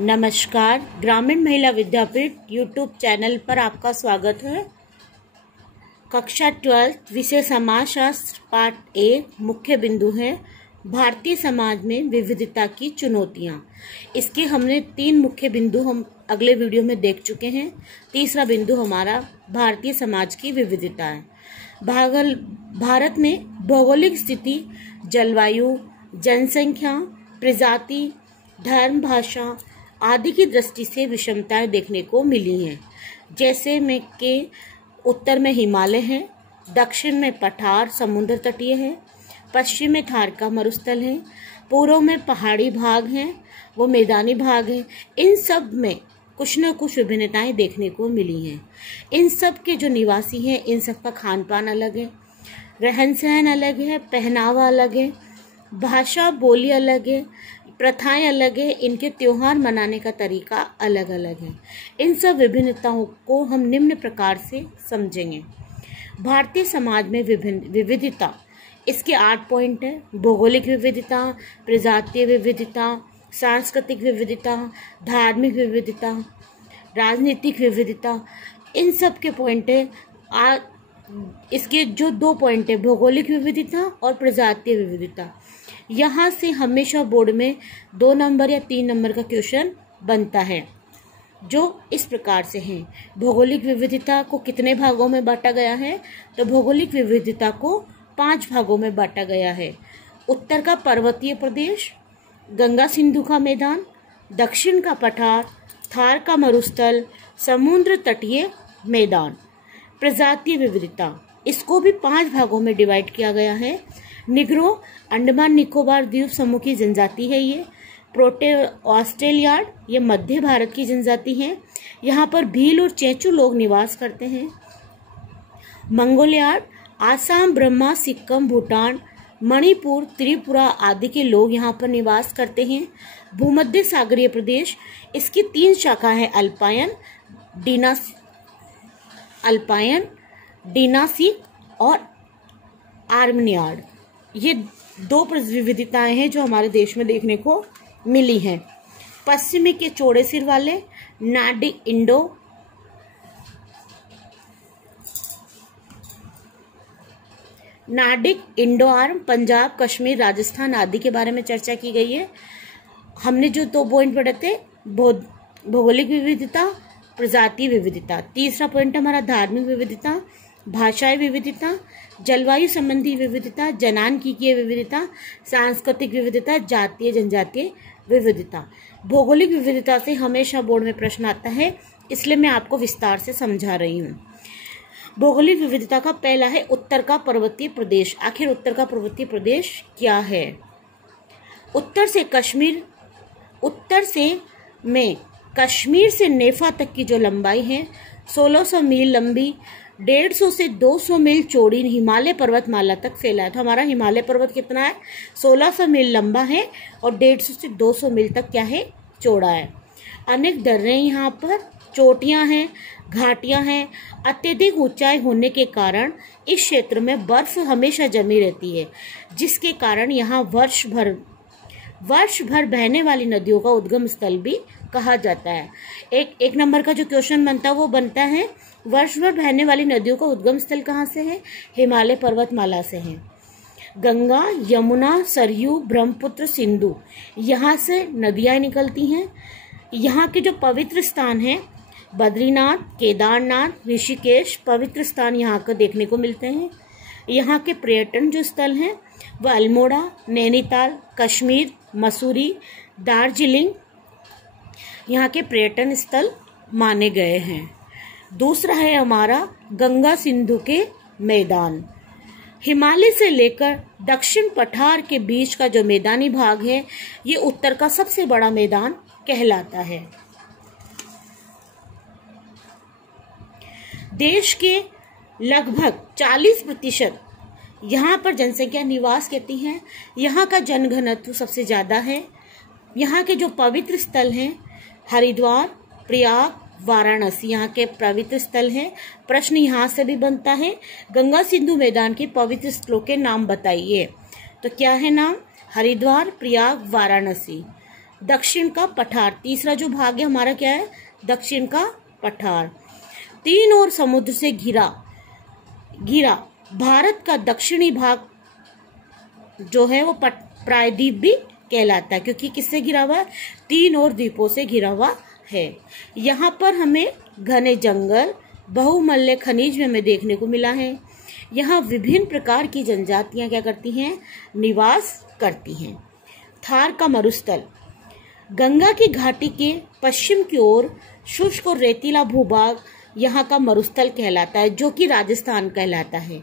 नमस्कार, ग्रामीण महिला विद्यापीठ यूट्यूब चैनल पर आपका स्वागत है। कक्षा 12 विषय समाजशास्त्र पाठ 1 मुख्य बिंदु है भारतीय समाज में विविधता की चुनौतियां। इसके हमने 3 मुख्य बिंदु हम अगले वीडियो में देख चुके हैं। तीसरा बिंदु हमारा भारतीय समाज की विविधता है। भारत में भौगोलिक स्थिति, जलवायु, जनसंख्या, प्रजाति, धर्म, भाषा आदि की दृष्टि से विषमताएं देखने को मिली हैं। जैसे में के उत्तर में हिमालय है, दक्षिण में पठार समुद्र तटीय है, पश्चिम में थार का मरुस्थल है, पूर्व में पहाड़ी भाग हैं, वो मैदानी भाग हैं। इन सब में कुछ न कुछ विभिन्नताएं देखने को मिली हैं। इन सब के जो निवासी हैं, इन सब का खान पान अलग है, रहन सहन अलग है, पहनावा अलग है, भाषा बोली अलग है, प्रथाएं अलग है, इनके त्योहार मनाने का तरीका अलग अलग है। इन सब विभिन्नताओं को हम निम्न प्रकार से समझेंगे। भारतीय समाज में विविधता, इसके 8 पॉइंट है। भौगोलिक विविधता, प्रजातीय विविधता, सांस्कृतिक विविधता, धार्मिक विविधता, राजनीतिक विविधता, इन सब के पॉइंट है। इसके जो 2 पॉइंट है, भौगोलिक विविधता और प्रजातीय विविधता, यहाँ से हमेशा बोर्ड में 2 नंबर या 3 नंबर का क्वेश्चन बनता है, जो इस प्रकार से है। भौगोलिक विविधता को कितने भागों में बांटा गया है? तो भौगोलिक विविधता को 5 भागों में बांटा गया है। उत्तर का पर्वतीय प्रदेश, गंगा सिंधु का मैदान, दक्षिण का पठार, थार का मरुस्थल, समुद्र तटीय मैदान। प्रजातीय विविधता, इसको भी 5 भागों में डिवाइड किया गया है। निग्रो अंडमान निकोबार द्वीप समूह की जनजाति है। ये प्रोटे ऑस्ट्रेलियाड, ये मध्य भारत की जनजाति है। यहाँ पर भील और चेंचू लोग निवास करते हैं। मंगोलियाड, आसाम, ब्रह्मा, सिक्किम, भूटान, मणिपुर, त्रिपुरा आदि के लोग यहाँ पर निवास करते हैं। भूमध्य सागरीय प्रदेश, इसकी 3 शाखा है, अल्पायन, डीनासिक और आर्मनियाड। ये 2 विविधताएं हैं जो हमारे देश में देखने को मिली हैं। पश्चिमी के चौड़े सिर वाले Nordic Indo arm, Punjab, Kashmir, Rajasthan आदि के बारे में चर्चा की गई है। हमने जो 2 पॉइंट पढ़े थे, भौगोलिक विविधता, प्रजातीय विविधता। तीसरा पॉइंट हमारा धार्मिक विविधता, भाषाई विविधता, जलवायु संबंधी विविधता, जनांकीय विविधता, सांस्कृतिक विविधता, जातीय जनजातीय विविधता। भौगोलिक विविधता से हमेशा बोर्ड में प्रश्न आता है, इसलिए मैं आपको विस्तार से समझा रही हूँ। भौगोलिक विविधता का पहला है उत्तर का पर्वतीय प्रदेश। आखिर उत्तर का पर्वतीय प्रदेश क्या है? उत्तर कश्मीर से नेफा तक की जो लंबाई है 1600 मील लंबी, 150 से 200 मील चौड़ी हिमालय पर्वतमाला तक फैला है। तो हमारा हिमालय पर्वत कितना है? 1600 मील लंबा है और 150 से 200 मील तक क्या है? चौड़ा है। अनेक दर्रे यहाँ पर, चोटियाँ हैं, घाटियाँ हैं। अत्यधिक ऊंचाई होने के कारण इस क्षेत्र में बर्फ हमेशा जमी रहती है, जिसके कारण यहाँ वर्ष भर बहने वाली नदियों का उद्गम स्थल भी कहा जाता है। एक नंबर का जो क्वेश्चन बनता है वो बनता है, वर्ष भर बहने वाली नदियों का उद्गम स्थल कहाँ से है? हिमालय पर्वतमाला से है। गंगा, यमुना, सरयू, ब्रह्मपुत्र, सिंधु, यहाँ से नदियाँ निकलती हैं। यहाँ के जो पवित्र स्थान हैं, बद्रीनाथ, केदारनाथ, ऋषिकेश पवित्र स्थान यहाँ को देखने को मिलते हैं। यहाँ के पर्यटन जो स्थल हैं वह अल्मोड़ा, नैनीताल, कश्मीर, मसूरी, दार्जिलिंग यहाँ के पर्यटन स्थल माने गए हैं। दूसरा है हमारा गंगा सिंधु के मैदान। हिमालय से लेकर दक्षिण पठार के बीच का जो मैदानी भाग है, ये उत्तर का सबसे बड़ा मैदान कहलाता है। देश के लगभग 40% यहाँ पर जनसंख्या निवास करती है। यहाँ का जनघनत्व सबसे ज्यादा है। यहाँ के जो पवित्र स्थल हैं, हरिद्वार, प्रयाग, वाराणसी यहाँ के पवित्र स्थल हैं। प्रश्न यहाँ से भी बनता है, गंगा सिंधु मैदान के पवित्र स्थलों के नाम बताइए। तो क्या है नाम? हरिद्वार, प्रयाग, वाराणसी। दक्षिण का पठार। तीसरा जो भाग है हमारा क्या है? दक्षिण का पठार। तीन ओर समुद्र से घिरा भारत का दक्षिणी भाग जो है वो प्रायद्वीप भी कहलाता है, क्योंकि किससे घिरा हुआ है? तीन और द्वीपों से घिरा हुआ है। यहाँ पर हमें घने जंगल, बहुमूल्य खनिज में हमें देखने को मिला है। यहाँ विभिन्न प्रकार की जनजातियां क्या करती हैं? निवास करती हैं। थार का मरुस्थल गंगा की घाटी के पश्चिम की ओर शुष्क और रेतीला भूभाग यहाँ का मरुस्थल कहलाता है, जो कि राजस्थान कहलाता है।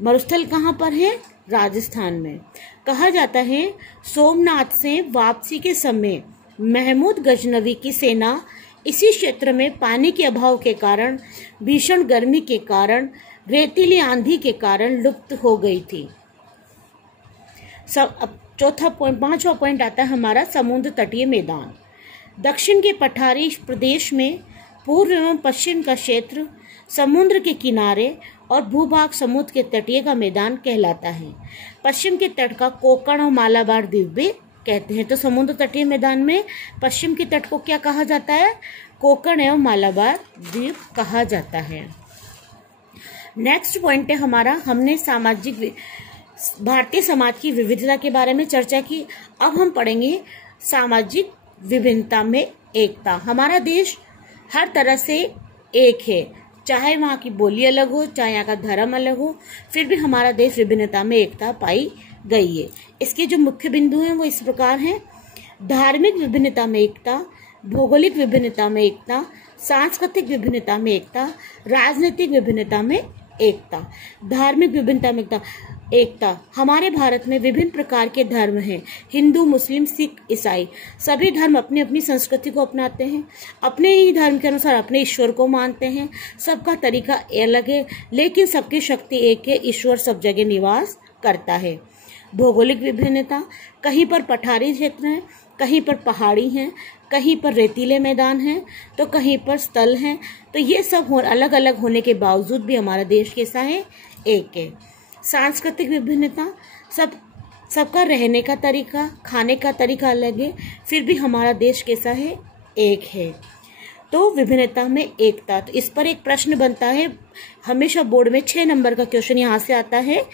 मरुस्थल कहाँ पर है? राजस्थान में। कहा जाता है सोमनाथ से वापसी के समय महमूद गजनवी की सेना इसी क्षेत्र में पानी के अभाव के कारण, भीषण गर्मी के कारण, रेतीली आंधी के कारण लुप्त हो गई थी। पांचवा पॉइंट आता है हमारा समुद्र तटीय मैदान। दक्षिण के पठारी प्रदेश में पूर्व एवं पश्चिम का क्षेत्र समुद्र के किनारे और भूभाग समुद्र के तटीय का मैदान कहलाता है। पश्चिम के तट का कोकण और मालाबार द्वीप भी कहते हैं। तो समुद्र तटीय मैदान में पश्चिम के तट को क्या कहा जाता है? कोकण एवं मालाबार द्वीप कहा जाता है। नेक्स्ट पॉइंट है हमारा, हमने भारतीय समाज की विविधता के बारे में चर्चा की। अब हम पढ़ेंगे सामाजिक विभिन्नता में एकता। हमारा देश हर तरह से एक है, चाहे वहाँ की बोली अलग हो, चाहे यहाँ का धर्म अलग हो, फिर भी हमारा देश विभिन्नता में एकता पाई गई है। इसके जो मुख्य बिंदु हैं वो इस प्रकार हैं: धार्मिक विभिन्नता में एकता, भौगोलिक विभिन्नता में एकता, सांस्कृतिक विभिन्नता में एकता, राजनीतिक विभिन्नता में एकता। धार्मिक विभिन्नता में एकता हमारे भारत में विभिन्न प्रकार के धर्म हैं। हिंदू, मुस्लिम, सिख, ईसाई सभी धर्म अपनी अपनी संस्कृति को अपनाते हैं, अपने ही धर्म के अनुसार अपने ईश्वर को मानते हैं। सबका तरीका अलग है, लेकिन सबकी शक्ति एक है, ईश्वर सब जगह निवास करता है। भौगोलिक विभिन्नता, कहीं पर पठारी क्षेत्र हैं, कहीं पर पहाड़ी हैं, कहीं पर रेतीले मैदान हैं, तो कहीं पर स्थल हैं। तो ये सब अलग अलग होने के बावजूद भी हमारा देश कैसा है? एक है। सांस्कृतिक विभिन्नता, सबका रहने का तरीका, खाने का तरीका अलग है, फिर भी हमारा देश कैसा है? एक है। तो विभिन्नता में एकता। तो इस पर एक प्रश्न बनता है हमेशा बोर्ड में, 6 नंबर का क्वेश्चन यहाँ से आता है।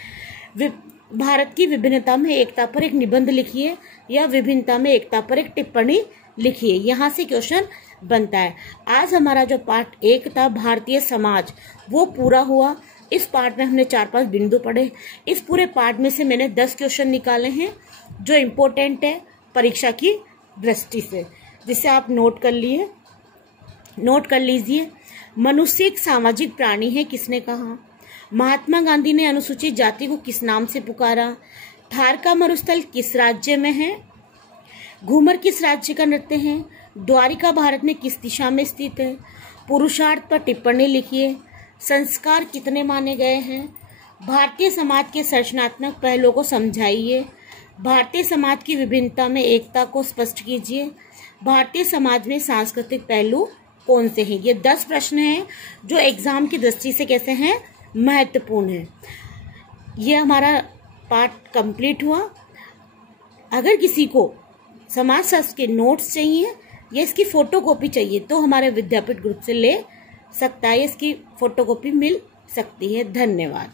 भारत की विभिन्नता में एकता पर एक निबंध लिखिए या विभिन्नता में एकता पर एक टिप्पणी लिखिए। यहाँ से क्वेश्चन बनता है। आज हमारा जो पार्ट 1 था भारतीय समाज, वो पूरा हुआ। इस पार्ट में हमने 4-5 बिंदु पढ़े। इस पूरे पार्ट में से मैंने 10 क्वेश्चन निकाले हैं जो इम्पोर्टेंट है परीक्षा की दृष्टि से, जिसे आप नोट कर लीजिए। मनुष्य एक सामाजिक प्राणी है, किसने कहा? महात्मा गांधी ने अनुसूचित जाति को किस नाम से पुकारा? थार का मरुस्थल किस राज्य में है? घूमर किस राज्य का नृत्य है? द्वारिका भारत में किस दिशा में स्थित है? पुरुषार्थ पर टिप्पणी लिखिए। संस्कार कितने माने गए हैं? भारतीय समाज के संरचनात्मक पहलुओं को समझाइए। भारतीय समाज की विभिन्नता में एकता को स्पष्ट कीजिए। भारतीय समाज में सांस्कृतिक पहलू कौन से हैं? ये 10 प्रश्न हैं जो एग्जाम की दृष्टि से कैसे हैं? महत्वपूर्ण है। ये हमारा पार्ट कंप्लीट हुआ। अगर किसी को समाजशास्त्र के नोट्स चाहिए या इसकी फोटोकॉपी चाहिए तो हमारे विद्यापीठ ग्रुप से ले सकता है, इसकी फोटोकॉपी मिल सकती है। धन्यवाद।